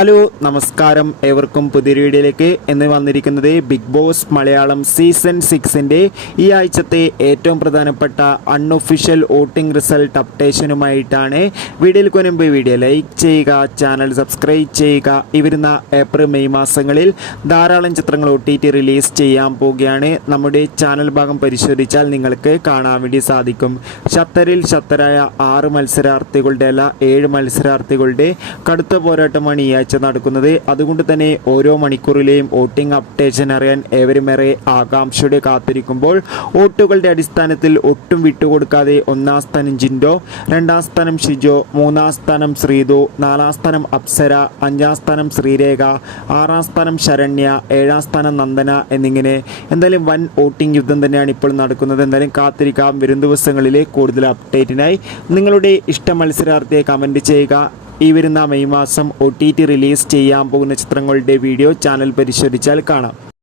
Hello നമസ്കാരം. ഏവർക്കും പുതിയ വീഡിയോയിലേക്ക് എന്ന് വന്നിരിക്കുന്നത് ബിഗ് ബോസ് മലയാളം സീസൺ സിക്സിന്റെ ഈ ആഴ്ചത്തെ ഏറ്റവും പ്രധാനപ്പെട്ട അൺഒഫീഷ്യൽ വോട്ടിംഗ് റിസൾട്ട് അപ്ഡേഷനുമായിട്ടാണ് വീഡിയോയിൽ മുൻപ് വീഡിയോ ലൈക്ക് ചെയ്യുക ചാനൽ സബ്സ്ക്രൈബ് ചെയ്യുക. ഈ വരുന്ന ഏപ്രിൽ മെയ് മാസങ്ങളിൽ ധാരാളം ചിത്രങ്ങൾ ഒ റിലീസ് ചെയ്യാൻ പോവുകയാണ്. നമ്മുടെ ചാനൽ ഭാഗം പരിശോധിച്ചാൽ നിങ്ങൾക്ക് കാണാൻ വേണ്ടി സാധിക്കും. ഷത്തറിൽ ഷത്തരായ ആറ് മത്സരാർത്ഥികളുടെ അല്ല ഏഴ് മത്സരാർത്ഥികളുടെ കടുത്ത പോരാട്ടമാണ് ഈ നടക്കുന്നത്. അതുകൊണ്ട് തന്നെ ഓരോ മണിക്കൂറിലെയും വോട്ടിംഗ് അപ്ഡേഷൻ അറിയാൻ ഏവരുമേറെ ആകാംക്ഷയോടെ കാത്തിരിക്കുമ്പോൾ വോട്ടുകളുടെ അടിസ്ഥാനത്തിൽ ഒട്ടും വിട്ടുകൊടുക്കാതെ ഒന്നാം സ്ഥാനം ജിൻഡോ രണ്ടാം സ്ഥാനം ഷിജോ മൂന്നാം സ്ഥാനം ശ്രീതു നാലാം സ്ഥാനം അപ്സര അഞ്ചാം സ്ഥാനം ശ്രീരേഖ ആറാം സ്ഥാനം ശരണ്യ ഏഴാം സ്ഥാനം നന്ദന എന്നിങ്ങനെ എന്തായാലും വൻ വോട്ടിംഗ് യുദ്ധം തന്നെയാണ് ഇപ്പോൾ നടക്കുന്നത്. എന്തായാലും കാത്തിരിക്കാം. വരും ദിവസങ്ങളിലെ കൂടുതൽ അപ്ഡേറ്റിനായി നിങ്ങളുടെ ഇഷ്ട മത്സരാർത്ഥിയെ കമന്റ് ചെയ്യുക. ഈ വരുന്ന മെയ് മാസം ഒ ടി ടി റിലീസ് ചെയ്യാൻ പോകുന്ന ചിത്രങ്ങളുടെ വീഡിയോ ചാനൽ പരിശോധിച്ചാൽ കാണാം.